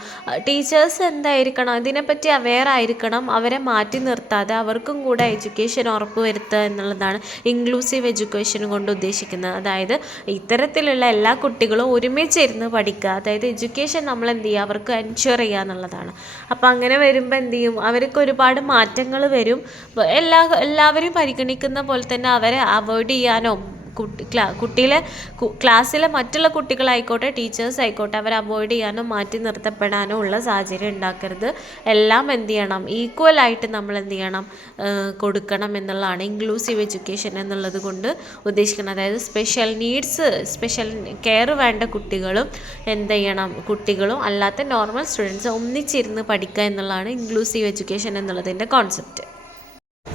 ടീച്ചേഴ്സ് എന്തായിരിക്കണം, ഇതിനെപ്പറ്റി അവെയർ ആയിരിക്കണം. അവരെ മാറ്റി നിർത്താതെ അവർക്കും കൂടെ എഡ്യൂക്കേഷൻ ഉറപ്പുവരുത്തുക എന്നുള്ളതാണ് ഇൻക്ലൂസീവ് എഡ്യൂക്കേഷൻ കൊണ്ട് ഉദ്ദേശിക്കുന്നത്. അതായത് ഇത്തരത്തിലുള്ള എല്ലാ കുട്ടികളും ഒരുമിച്ചിരുന്ന് പഠിക്കുക, അതായത് എഡ്യൂക്കേഷൻ നമ്മൾ എന്ത് ചെയ്യുക, അവർക്ക് എൻഷുർ ചെയ്യുക എന്നുള്ളതാണ്. അപ്പോൾ അങ്ങനെ വരുമ്പോൾ എന്ത് ചെയ്യും, അവർക്ക് ഒരുപാട് മാറ്റങ്ങൾ വരും. എല്ലാവരും പരിഗണിക്കുന്ന പോലെ തന്നെ അവരെ അവോയ്ഡ് ചെയ്യാനോ കുട്ടിയിലെ ക്ലാസ്സിലെ മറ്റുള്ള കുട്ടികളായിക്കോട്ടെ ടീച്ചേഴ്സ് ആയിക്കോട്ടെ അവരെ അവോയ്ഡ് ചെയ്യാനോ മാറ്റി നിർത്തപ്പെടാനോ ഉള്ള സാഹചര്യം ഉണ്ടാക്കരുത്. എല്ലാം എന്ത് ചെയ്യണം, ഈക്വലായിട്ട് നമ്മൾ എന്ത് ചെയ്യണം, കൊടുക്കണം എന്നുള്ളതാണ് ഇൻക്ലൂസീവ് എഡ്യൂക്കേഷൻ എന്നുള്ളത് കൊണ്ട് ഉദ്ദേശിക്കുന്നത്. അതായത് സ്പെഷ്യൽ നീഡ്സ്, സ്പെഷ്യൽ കെയർ വേണ്ട കുട്ടികളും എന്ത് ചെയ്യണം, കുട്ടികളും അല്ലാത്ത നോർമൽ സ്റ്റുഡൻസ് ഒന്നിച്ചിരുന്ന് പഠിക്കുക എന്നുള്ളതാണ് ഇൻക്ലൂസീവ് എഡ്യൂക്കേഷൻ എന്നുള്ളതിൻ്റെ കോൺസെപ്റ്റ്.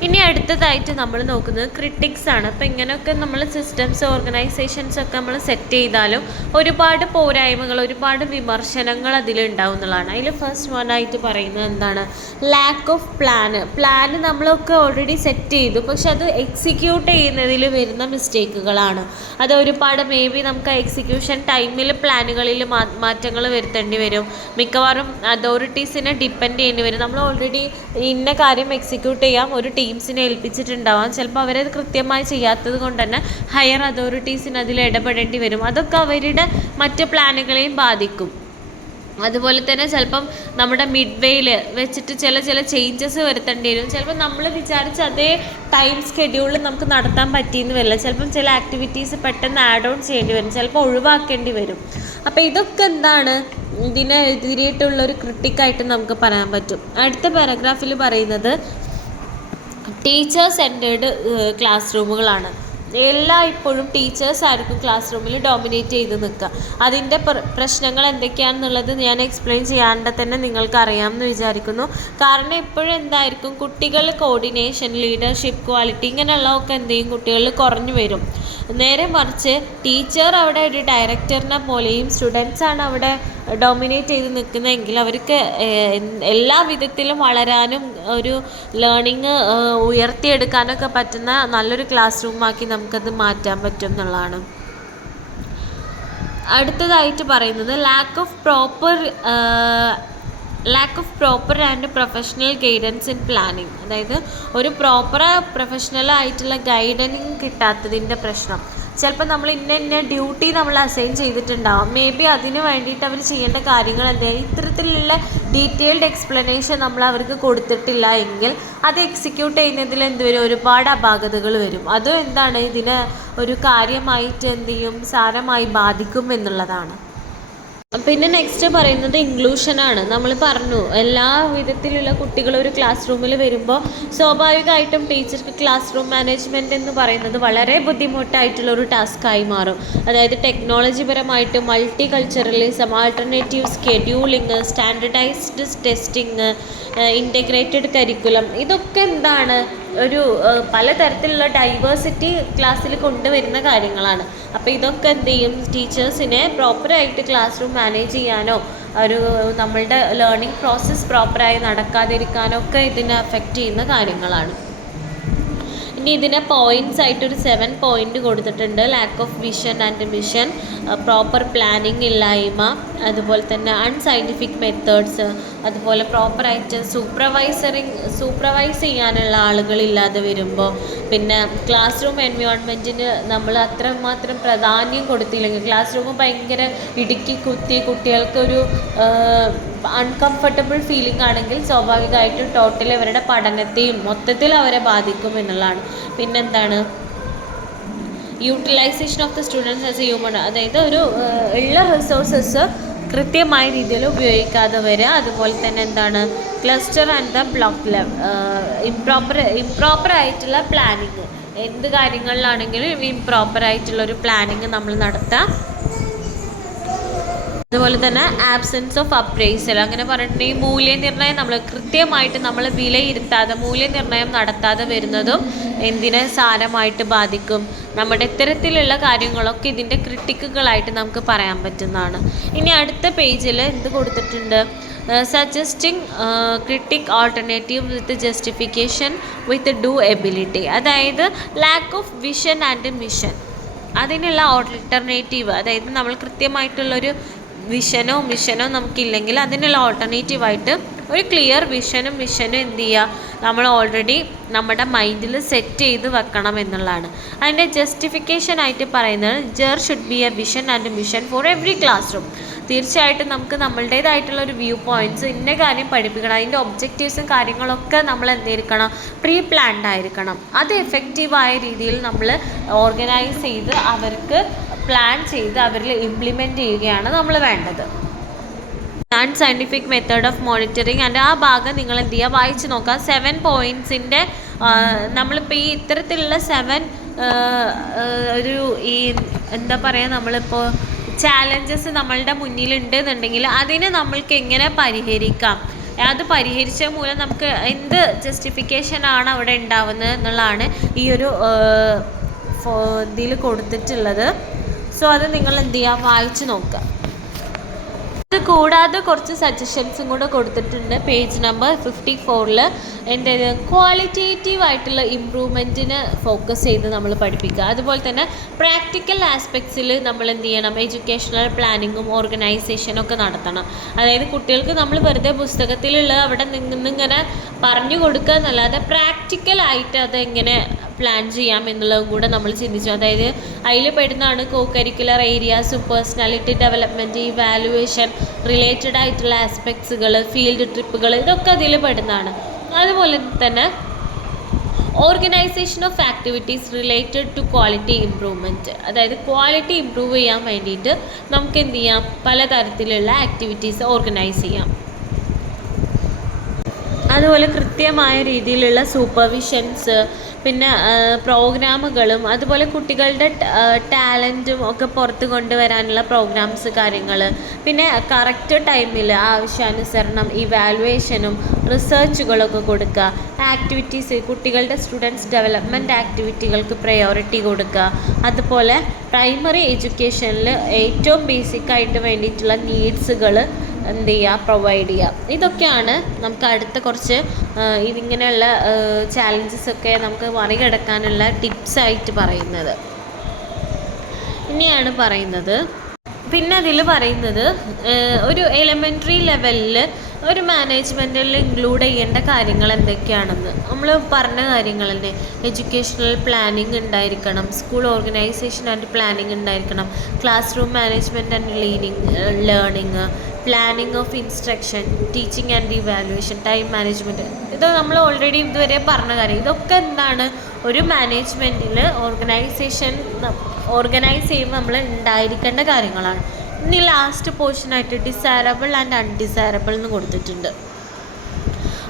ഇനി അടുത്തതായിട്ട് നമ്മൾ നോക്കുന്നത് ക്രിട്ടിക്സ് ആണ്. അപ്പോൾ ഇങ്ങനെയൊക്കെ നമ്മൾ സിസ്റ്റംസ് ഓർഗനൈസേഷൻസ് ഒക്കെ നമ്മൾ സെറ്റ് ചെയ്താലും ഒരുപാട് പോരായ്മകൾ, ഒരുപാട് വിമർശനങ്ങൾ അതിലുണ്ടാവും എന്നുള്ളതാണ്. അതിൽ ഫസ്റ്റ് വൺ ആയിട്ട് പറയുന്നത് എന്താണ്, ലാക്ക് ഓഫ് പ്ലാന് നമ്മളൊക്കെ ഓൾറെഡി സെറ്റ് ചെയ്തു, പക്ഷെ അത് എക്സിക്യൂട്ട് ചെയ്യുന്നതിൽ വരുന്ന മിസ്റ്റേക്കുകളാണ്. അത് ഒരുപാട് മേ ബി നമുക്ക് എക്സിക്യൂഷൻ ടൈമിൽ പ്ലാനുകളിൽ മാറ്റങ്ങൾ വരുത്തേണ്ടി വരും. മിക്കവാറും അതോറിറ്റീസിനെ ഡിപ്പെൻഡ് ചെയ്യേണ്ടി വരും. നമ്മൾ ഓൾറെഡി ഇന്ന കാര്യം എക്സിക്യൂട്ട് ചെയ്യാം ഒരു ടീംസിനെ ഏൽപ്പിച്ചിട്ടുണ്ടാവാം. ചിലപ്പോൾ അവരത് കൃത്യമായി ചെയ്യാത്തത് കൊണ്ട് തന്നെ ഹയർ അതോറിറ്റീസിന് അതിൽ ഇടപെടേണ്ടി വരും. അതൊക്കെ അവരുടെ മറ്റ് പ്ലാനുകളെയും ബാധിക്കും. അതുപോലെ തന്നെ ചിലപ്പം നമ്മുടെ മിഡ് വേയിൽ വെച്ചിട്ട് ചില ചേഞ്ചസ് വരുത്തേണ്ടി വരും. ചിലപ്പോൾ നമ്മൾ വിചാരിച്ച അതേ ടൈം ഷെഡ്യൂളിൽ നമുക്ക് നടത്താൻ പറ്റിയെന്ന് വരില്ല. ചിലപ്പം ചില ആക്ടിവിറ്റീസ് പെട്ടെന്ന് ആഡ് ഓൺ ചെയ്യേണ്ടി വരും, ചിലപ്പോൾ ഒഴിവാക്കേണ്ടി വരും. അപ്പോൾ ഇതൊക്കെ എന്താണ്, ഇതിനെതിരായിട്ടുള്ളൊരു ക്രിട്ടിക്കായിട്ട് നമുക്ക് പറയാൻ പറ്റും. അടുത്ത പാരഗ്രാഫിൽ പറയുന്നത് ടീച്ചർ സെൻറ്റേർഡ് ക്ലാസ് റൂമുകളാണ്. ഇപ്പോഴും ടീച്ചേഴ്സ് ആയിരിക്കും ക്ലാസ് റൂമിൽ ഡോമിനേറ്റ് ചെയ്ത് നിൽക്കുക. അതിൻ്റെ പ്രശ്നങ്ങൾ എന്തൊക്കെയാണെന്നുള്ളത് ഞാൻ എക്സ്പ്ലെയിൻ ചെയ്യാണ്ട് തന്നെ നിങ്ങൾക്ക് അറിയാമെന്ന് വിചാരിക്കുന്നു. കാരണം ഇപ്പോഴും എന്തായിരിക്കും, കുട്ടികൾ കോർഡിനേഷൻ, ലീഡർഷിപ്പ് ക്വാളിറ്റി ഇങ്ങനെയുള്ളതൊക്കെ എന്ത് ചെയ്യും, കുട്ടികളിൽ കുറഞ്ഞു വരും. നേരെ മറിച്ച് ടീച്ചർ അവിടെ ഒരു ഡയറക്ടറിനെ പോലെയും സ്റ്റുഡൻസാണ് അവിടെ ഡോമിനേറ്റ് ചെയ്ത് നിൽക്കുന്നതെങ്കിൽ അവർക്ക് എല്ലാ വിധത്തിലും വളരാനും ഒരു ലേണിങ് ഉയർത്തിയെടുക്കാനൊക്കെ പറ്റുന്ന നല്ലൊരു ക്ലാസ് റൂമാക്കി നമുക്കത് മാറ്റാൻ പറ്റും എന്നുള്ളതാണ്. അടുത്തതായിട്ട് പറയുന്നത് lack of proper and professional guidance in planning. അതായത് ഒരു പ്രോപ്പർ പ്രൊഫഷണൽ ആയിട്ടുള്ള ഗൈഡനിങ് കിട്ടാത്തതിൻ്റെ പ്രശ്നം. ചിലപ്പോൾ നമ്മൾ ഇന്ന ഡ്യൂട്ടി നമ്മൾ അസൈൻ ചെയ്തിട്ടുണ്ടാവും. മേ ബി അതിന് വേണ്ടിയിട്ട് അവർ ചെയ്യേണ്ട കാര്യങ്ങൾ എന്തായാലും ഇത്തരത്തിലുള്ള ഡീറ്റെയിൽഡ് എക്സ്പ്ലനേഷൻ നമ്മൾ അവർക്ക് കൊടുത്തിട്ടില്ല എങ്കിൽ അത് എക്സിക്യൂട്ട് ചെയ്യുന്നതിൽ എന്ത് വരും, ഒരുപാട് അപാകതകൾ വരും. അതും എന്താണ്, ഇതിനെ ഒരു കാര്യമായിട്ട് എന്ത് ചെയ്യും, സാരമായി ബാധിക്കും എന്നുള്ളതാണ്. പിന്നെ നെക്സ്റ്റ് പറയുന്നത് ഇൻക്ലൂഷനാണ്. നമ്മൾ പറഞ്ഞു എല്ലാ വിധത്തിലുള്ള കുട്ടികൾ ഒരു ക്ലാസ് റൂമിൽ വരുമ്പോൾ സ്വാഭാവികമായിട്ടും ടീച്ചർക്ക് ക്ലാസ് റൂം മാനേജ്മെൻറ്റ് എന്ന് പറയുന്നത് വളരെ ബുദ്ധിമുട്ടായിട്ടുള്ളൊരു ടാസ്ക്കായി മാറും. അതായത് ടെക്നോളജി പരമായിട്ട് multiculturalism, alternative scheduling, standardised testing, integrated curriculum, ഇതൊക്കെ എന്താണ് ഒരു പലതരത്തിലുള്ള ഡൈവേഴ്സിറ്റി ക്ലാസ്സിൽ കൊണ്ടുവരുന്ന കാര്യങ്ങളാണ്. അപ്പോൾ ഇതൊക്കെ എന്ത് ചെയ്യും, ടീച്ചേഴ്സിനെ പ്രോപ്പറായിട്ട് ക്ലാസ് റൂം മാനേജ് ചെയ്യാനോ ഒരു നമ്മളുടെ ലേണിംഗ് പ്രോസസ്സ് പ്രോപ്പറായി നടക്കാതിരിക്കാനോ ഒക്കെ ഇതിനെ അഫക്റ്റ് ചെയ്യുന്ന കാര്യങ്ങളാണ്. ഇനി ഇതിനെ പോയിൻറ്റ്സ് ആയിട്ടൊരു 7 പോയിൻ്റ് കൊടുത്തിട്ടുണ്ട്. Lakh of vision and mission, proper planning ഇല്ലായ്മ, അതുപോലെ തന്നെ അൺസയൻറ്റിഫിക് മെത്തേഡ്സ്, അതുപോലെ പ്രോപ്പറായിട്ട് സൂപ്പർവൈസ് ചെയ്യാനുള്ള ആളുകളില്ലാതെ വരുമ്പോൾ, പിന്നെ ക്ലാസ് റൂം എൻവയോൺമെൻറ്റിന് നമ്മൾ അത്രമാത്രം പ്രാധാന്യം കൊടുത്തില്ലെങ്കിൽ, ക്ലാസ് റൂം ഭയങ്കര ഇടുക്കി കുത്തി കുട്ടികൾക്കൊരു അൺകംഫർട്ടബിൾ ഫീലിംഗ് ആണെങ്കിൽ സ്വാഭാവികമായിട്ടും ടോട്ടലി അവരുടെ പഠനത്തെയും മൊത്തത്തിൽ അവരെ ബാധിക്കും എന്നുള്ളതാണ്. പിന്നെന്താണ്, utilisation of the students as a human, അതായത് ഒരു ഉള്ള റിസോഴ്സസ് കൃത്യമായ രീതിയിൽ ഉപയോഗിക്കാതെ വരിക. അതുപോലെ തന്നെ എന്താണ്, cluster and the block improper ആയിട്ടുള്ള പ്ലാനിങ്, എന്ത് കാര്യങ്ങളിലാണെങ്കിലും ഇംപ്രോപ്പർ ആയിട്ടുള്ളൊരു പ്ലാനിങ് നമ്മൾ നടത്താം. അതുപോലെ തന്നെ ആബ്സെൻസ് ഓഫ് അപ്രൈസൽ, അങ്ങനെ പറഞ്ഞിട്ടുണ്ടെങ്കിൽ മൂല്യനിർണ്ണയം നമ്മൾ കൃത്യമായിട്ട് നമ്മൾ വിലയിരുത്താതെ മൂല്യനിർണ്ണയം നടത്താതെ വരുന്നതും എന്തിനെ സാരമായിട്ട് ബാധിക്കും. നമ്മുടെ ഇത്തരത്തിലുള്ള കാര്യങ്ങളൊക്കെ ഇതിൻ്റെ ക്രിട്ടിക്കുകളായിട്ട് നമുക്ക് പറയാൻ പറ്റുന്നതാണ്. ഇനി അടുത്ത പേജിൽ എന്ത് കൊടുത്തിട്ടുണ്ട്, suggesting critic alternative with justification with doability, അതായത് lack of vision and mission, അതിനുള്ള ഓൾട്ടർനേറ്റീവ്, അതായത് നമ്മൾ കൃത്യമായിട്ടുള്ളൊരു വിഷനോ മിഷനോ നമുക്കില്ലെങ്കിൽ അതിനുള്ള ഓൾട്ടർനേറ്റീവായിട്ട് ഒരു ക്ലിയർ വിഷനും മിഷനും എന്ത് ചെയ്യുക, നമ്മൾ ഓൾറെഡി നമ്മുടെ മൈൻഡിൽ സെറ്റ് ചെയ്ത് വെക്കണം എന്നുള്ളതാണ്. അതിൻ്റെ ജസ്റ്റിഫിക്കേഷനായിട്ട് പറയുന്നത് there should be a vision and mission for every classroom. തീർച്ചയായിട്ടും നമുക്ക് നമ്മളുടേതായിട്ടുള്ള ഒരു വ്യൂ പോയിൻറ്റ്സ്, ഇന്ന കാര്യം പഠിപ്പിക്കണം, അതിൻ്റെ ഒബ്ജക്റ്റീവ്സും കാര്യങ്ങളൊക്കെ നമ്മൾ എന്തായിരിക്കണം, പ്രീ പ്ലാൻഡ് ആയിരിക്കണം. അത് എഫക്റ്റീവായ രീതിയിൽ നമ്മൾ ഓർഗനൈസ് ചെയ്ത് അവർക്ക് പ്ലാൻ ചെയ്ത് അവരിൽ ഇംപ്ലിമെൻറ്റ് ചെയ്യുകയാണ് നമ്മൾ വേണ്ടത്. And scientific method of monitoring, and ആ ഭാഗം നിങ്ങൾ എന്ത് ചെയ്യുക, വായിച്ച് നോക്കുക. 7 പോയിൻറ്റ്സിൻ്റെ നമ്മളിപ്പോൾ ഈ ഇത്തരത്തിലുള്ള 7 ഒരു ഈ എന്താ പറയുക, നമ്മളിപ്പോൾ ചാലഞ്ചസ് നമ്മളുടെ മുന്നിലുണ്ട് എന്നുണ്ടെങ്കിൽ അതിനെ നമ്മൾക്ക് എങ്ങനെ പരിഹരിക്കാം, അത് പരിഹരിച്ച മൂലം നമുക്ക് എന്ത് ജസ്റ്റിഫിക്കേഷനാണ് അവിടെ ഉണ്ടാവുന്നത് എന്നുള്ളതാണ് ഈ ഒരു ഇതിൽ കൊടുത്തിട്ടുള്ളത്. സോ അത് നിങ്ങൾ എന്ത് ചെയ്യുക, വായിച്ച് നോക്കുക. ഇത് കൂടാതെ കുറച്ച് സജഷൻസും കൂടെ കൊടുത്തിട്ടുണ്ട്. പേജ് നമ്പർ 54-ൽ എന്ത് ക്വാളിറ്റേറ്റീവ് ആയിട്ടുള്ള ഇമ്പ്രൂവ്മെൻറ്റിന് ഫോക്കസ് ചെയ്ത് നമ്മൾ പഠിപ്പിക്കുക. അതുപോലെ തന്നെ പ്രാക്ടിക്കൽ ആസ്പെക്ട്സിൽ നമ്മൾ എന്ത് ചെയ്യണം, എഡ്യൂക്കേഷണൽ പ്ലാനിങ്ങും ഓർഗനൈസേഷനും ഒക്കെ നടത്തണം. അതായത് കുട്ടികൾക്ക് നമ്മൾ വെറുതെ പുസ്തകത്തിലുള്ള അവിടെ നിന്നിങ്ങനെ പറഞ്ഞു കൊടുക്കുക എന്നല്ലാതെ പ്രാക്ടിക്കലായിട്ട് അതെങ്ങനെ പ്ലാൻ ചെയ്യാം എന്നുള്ളതും കൂടെ നമ്മൾ ചിന്തിച്ചു. അതായത് അതിൽ പെടുന്നതാണ് കോ കരിക്കുലർ ഏരിയാസും പേഴ്സണാലിറ്റി ഡെവലപ്മെൻറ്റ്, ഇവാലുവേഷൻ, റിലേറ്റഡ് ആയിട്ടുള്ള ആസ്പെക്ട്സുകൾ, ഫീൽഡ് ട്രിപ്പുകൾ, ഇതൊക്കെ അതിൽ പെടുന്നതാണ്. അതുപോലെ തന്നെ organisation of activities related to quality improvement, അതായത് ക്വാളിറ്റി ഇമ്പ്രൂവ് ചെയ്യാൻ വേണ്ടിയിട്ട് നമുക്ക് എന്ത് ചെയ്യാം, പലതരത്തിലുള്ള ആക്ടിവിറ്റീസ് ഓർഗനൈസ് ചെയ്യാം. അതുപോലെ കൃത്യമായ രീതിയിലുള്ള സൂപ്പർവിഷൻസ്, പിന്നെ പ്രോഗ്രാമുകളും, അതുപോലെ കുട്ടികളുടെ ടാലൻറ്റും ഒക്കെ പുറത്ത് കൊണ്ടുവരാനുള്ള പ്രോഗ്രാംസ് കാര്യങ്ങൾ, പിന്നെ കറക്റ്റ് ടൈമിൽ ആവശ്യാനുസരണം ഇവാലുവേഷനും റിസർച്ചുകളൊക്കെ കൊടുക്കുക. ആക്ടിവിറ്റീസ്, കുട്ടികളുടെ സ്റ്റുഡൻസ് ഡെവലപ്മെൻറ്റ് ആക്ടിവിറ്റികൾക്ക് പ്രയോറിറ്റി കൊടുക്കുക. അതുപോലെ പ്രൈമറി എഡ്യൂക്കേഷനിൽ ഏറ്റവും ബേസിക്കായിട്ട് വേണ്ടിയിട്ടുള്ള നീഡ്സുകൾ എന്ത് ചെയ്യുക, പ്രൊവൈഡ് ചെയ്യുക. ഇതൊക്കെയാണ് നമുക്ക് അടുത്ത കുറച്ച് ഇതിങ്ങനെയുള്ള ചാലഞ്ചസൊക്കെ നമുക്ക് മറികടക്കാനുള്ള ടിപ്സായിട്ട് പറയുന്നത്. ഇനിയാണ് പറയുന്നത്, പിന്നെ അതിൽ പറയുന്നത് ഒരു എലിമെൻ്ററി ലെവലിൽ ഒരു മാനേജ്മെൻറ്റിൽ ഇൻക്ലൂഡ് ചെയ്യേണ്ട കാര്യങ്ങൾ എന്തൊക്കെയാണെന്ന് നമ്മൾ പറഞ്ഞ കാര്യങ്ങൾ തന്നെ. എഡ്യൂക്കേഷണൽ പ്ലാനിങ് ഉണ്ടായിരിക്കണം, സ്കൂൾ ഓർഗനൈസേഷൻ ആൻഡ് പ്ലാനിങ് ഉണ്ടായിരിക്കണം, class room management and learning, planning of instruction, teaching and evaluation, time management. ഇത് നമ്മൾ ഓൾറെഡി ഇതുവരെ പറഞ്ഞ കാര്യം. ഇതൊക്കെ എന്താണ്, ഒരു മാനേജ്മെൻറ്റിൽ ഓർഗനൈസ് ചെയ്യുമ്പോൾ നമ്മൾ ഉണ്ടായിരിക്കേണ്ട കാര്യങ്ങളാണ്. ഇനി ലാസ്റ്റ് പോർഷനായിട്ട് ഡിസൈറബിൾ ആൻഡ് അൺഡിസൈറബിൾ എന്ന് കൊടുത്തിട്ടുണ്ട്.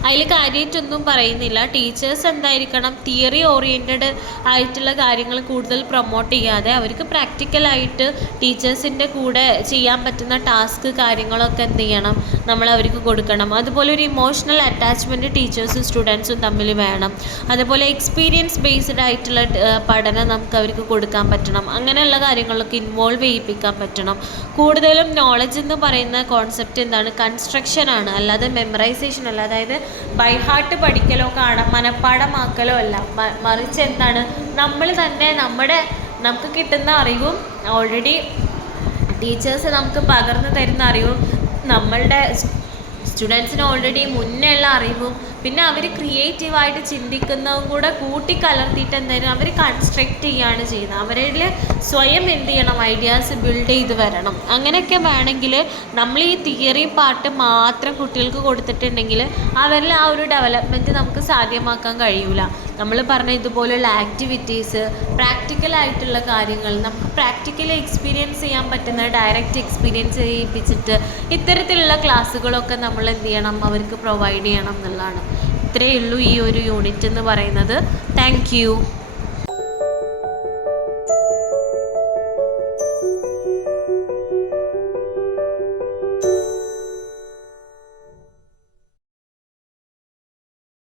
അതിൽ കാര്യമായിട്ടൊന്നും പറയുന്നില്ല. ടീച്ചേഴ്സ് എന്തായിരിക്കണം, തിയറി ഓറിയൻറ്റഡ് ആയിട്ടുള്ള കാര്യങ്ങൾ കൂടുതൽ പ്രൊമോട്ട് ചെയ്യാതെ അവർക്ക് പ്രാക്ടിക്കലായിട്ട് ടീച്ചേഴ്സിൻ്റെ കൂടെ ചെയ്യാൻ പറ്റുന്ന ടാസ്ക് കാര്യങ്ങളൊക്കെ എന്ത് ചെയ്യണം, നമ്മൾ അവർക്ക് കൊടുക്കണം. അതുപോലെ ഒരു ഇമോഷണൽ അറ്റാച്ച്മെൻറ്റ് ടീച്ചേഴ്സും സ്റ്റുഡൻസും തമ്മിൽ വേണം. അതുപോലെ എക്സ്പീരിയൻസ് ബേസ്ഡ് ആയിട്ടുള്ള പഠനം നമുക്ക് അവർക്ക് കൊടുക്കാൻ പറ്റണം. അങ്ങനെയുള്ള കാര്യങ്ങളൊക്കെ ഇൻവോൾവ് ചെയ്യിപ്പിക്കാൻ പറ്റണം. കൂടുതലും നോളജ് എന്ന് പറയുന്ന കോൺസെപ്റ്റ് എന്താണ്, കൺസ്ട്രക്ഷനാണ്, അല്ലാതെ മെമ്മറൈസേഷൻ അല്ല. അതായത് ബൈ ഹാർട്ട് പഠിക്കലോ മനഃപ്പാഠമാക്കലോ അല്ല, മറിച്ച് എന്താണ്, നമ്മൾ തന്നെ നമുക്ക് കിട്ടുന്ന അറിവും ഓൾറെഡി ടീച്ചേഴ്സ് നമുക്ക് പകർന്നു തരുന്ന അറിവും നമ്മളുടെ സ്റ്റുഡൻസിന് ഓൾറെഡി മുന്നേ ഉള്ള അറിവും പിന്നെ അവർ ക്രിയേറ്റീവായിട്ട് ചിന്തിക്കുന്നതും കൂടെ കൂട്ടിക്കലർത്തിയിട്ട് എന്തായാലും അവർ കൺസ്ട്രക്റ്റ് ചെയ്യുകയാണ് ചെയ്യുന്നത്. അവരിൽ സ്വയം എന്ത് ചെയ്യണം, ഐഡിയാസ് ബിൽഡ് ചെയ്ത് വരണം. അങ്ങനെയൊക്കെ വേണമെങ്കിൽ നമ്മൾ ഈ തിയറി പാർട്ട് മാത്രം കുട്ടികൾക്ക് കൊടുത്തിട്ടുണ്ടെങ്കിൽ അവരിൽ ആ ഒരു ഡെവലപ്മെൻറ്റ് നമുക്ക് സാധ്യമാക്കാൻ കഴിയില്ല. നമ്മൾ പറഞ്ഞ ഇതുപോലുള്ള ആക്ടിവിറ്റീസ്, പ്രാക്ടിക്കലായിട്ടുള്ള കാര്യങ്ങൾ, നമുക്ക് പ്രാക്ടിക്കലി എക്സ്പീരിയൻസ് ചെയ്യാൻ പറ്റുന്ന ഡയറക്റ്റ് എക്സ്പീരിയൻസ് ചെയ്യിപ്പിച്ചിട്ട് ഇത്തരത്തിലുള്ള ക്ലാസ്സുകളൊക്കെ നമ്മൾ എന്ത് ചെയ്യണം, അവർക്ക് പ്രൊവൈഡ് ചെയ്യണം എന്നുള്ളതാണ്. ഇത്രയേ ഉള്ളൂ ഈ ഒരു യൂണിറ്റ് എന്ന് പറയുന്നത്. Thank you.